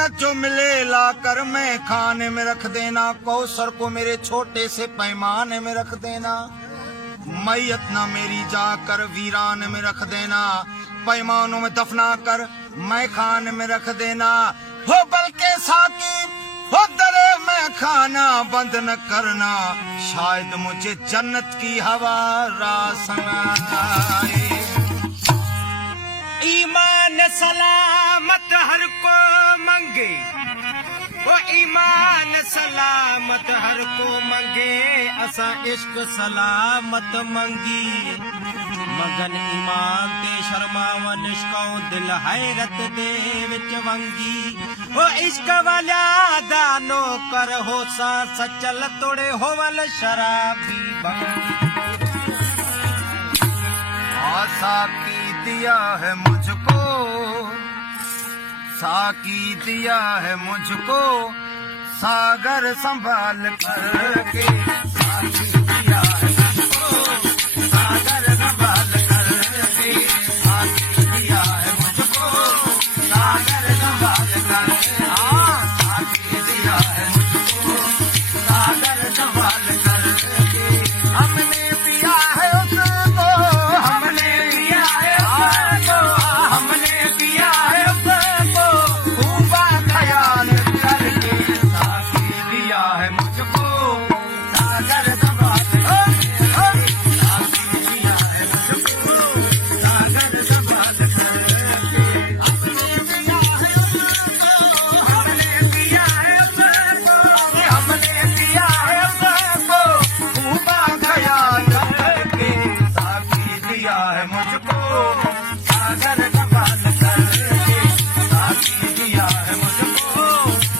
जन्नत जो मिले लाकर मैं खाने में रख देना, कौसर को मेरे छोटे से पैमाने में रख देना। मैयत ना मेरी जाकर वीरान में रख देना, पैमानों में दफना कर मैं खाने में रख देना। हो बल्कि साकी हो दरे मैं खाना बंद न करना, शायद मुझे जन्नत की हवा रासन आए। ईमान सलामत हर को मंगे, वो ईमान सलामत हर को मंगे, असा इश्क सलामत मंगी। मगन ईमान ते शर्मावन इश्को दिल हैरत दे विच वंगी। वो इश्क वाला दानो कर हो सा सचल तोड़े होवल शराबी बंगी। साकी दिया है मुझको, साकी दिया है मुझको, सागर संभाल करके। साकी दिया है मुझको, सागर संभाल करके। साकी दिया है मुझको, सागर संभाल करके। हाँ, साकी दिया है मुझको, सागर संभाल करके। हमने पिया है उसको, हमने पिया है उसको, हमने पिया है उसको, खूबा ख्याल करके। साकी दिया है मुझको, सागर संभाल करके। साकी दिया है मुझको, सागर संभाल करके। हमने पिया है उसको, हमने पिया है उसको, हमने पिया है उसको, खूबा ख्याल करके। साकी दिया है मुझको, सागर संभाल करके। साकी दिया है मुझको,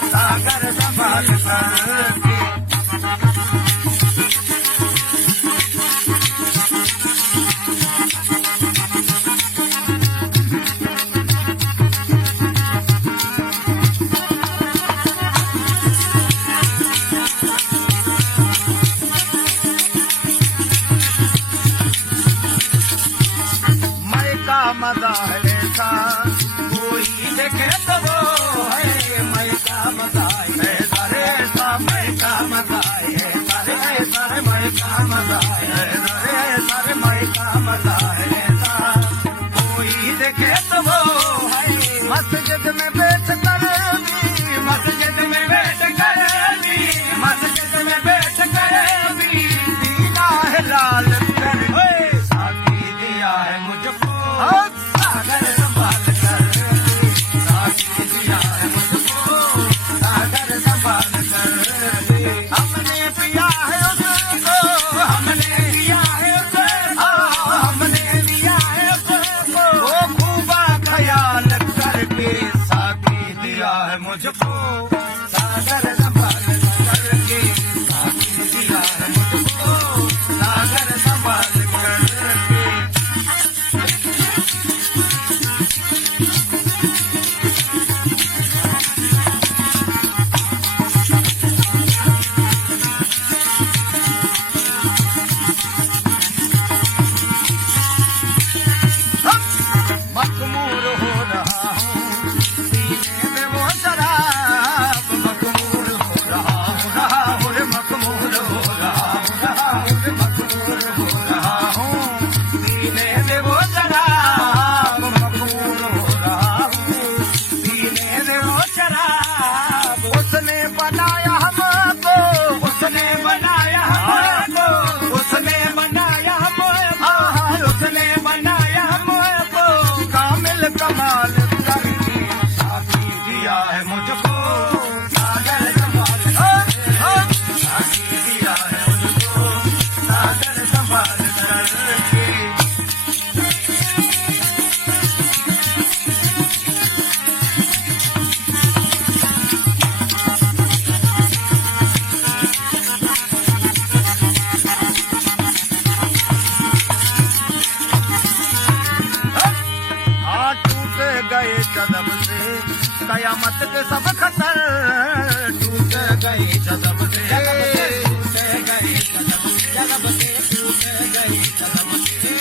सागर संभाल करके। मैं का मजा है ऐसा, कोई देखे तो वो है। मैं का मजा है ऐसा रे ऐसा, मैं का मजा है ऐसा रे ऐसा रे, मैं का मजा है ऐसा रे ऐसा रे, मैं का मजा है ऐसा। कोई देखे तो वो है। मस्जिद में बैठ कर भी, मस्जिद में बैठ कर भी, मस्जिद में बैठ कर भी, दीना है लाल करके। साकी दिया है मुझको, सागर संभाल करके। साकी दिया है मुझको, सागर संभाल करके। हमने पिया है उसको, हमने पिया है उसको, हमने पिया है उसको, वो खूबा ख्याल करके। साकी दिया है मुझको, सागर संभाल करके। साकी दिया है मुझको, सागर संभाल करके। मखमूर हो रहा हूँ पीने में वो शराब, मखमूर हो रहा हूँ रे, मखमूर हो रहा हूँ रे, मखमूर हो रहा हूँ पीने में वो शराब, मखमूर हो रहा हूँ पीने में वो शराब। उसने बनाया हमको, उसने बनाया हमको, उसने बनाया हमको, उसने बनाया हमको कामिल कमाल करके। साकी दिया है मुझको, सागर संभाल करके। साकी दिया है मुझको, सागर संभाल करके। टूट गए जदब से कयामत के सब खतर, टूट गए जदब से, टूट गए जदब से, टूट गए जदब से,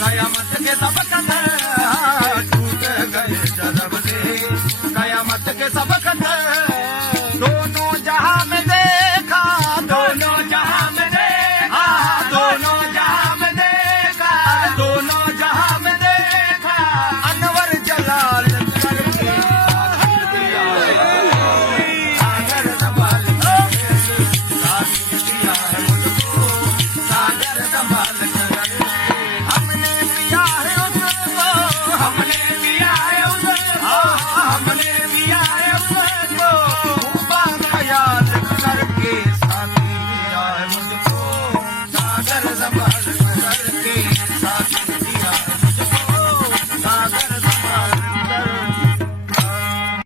कयामत के सब खतर, टूट गए जदब से, कयामत के सब खतर। मंगे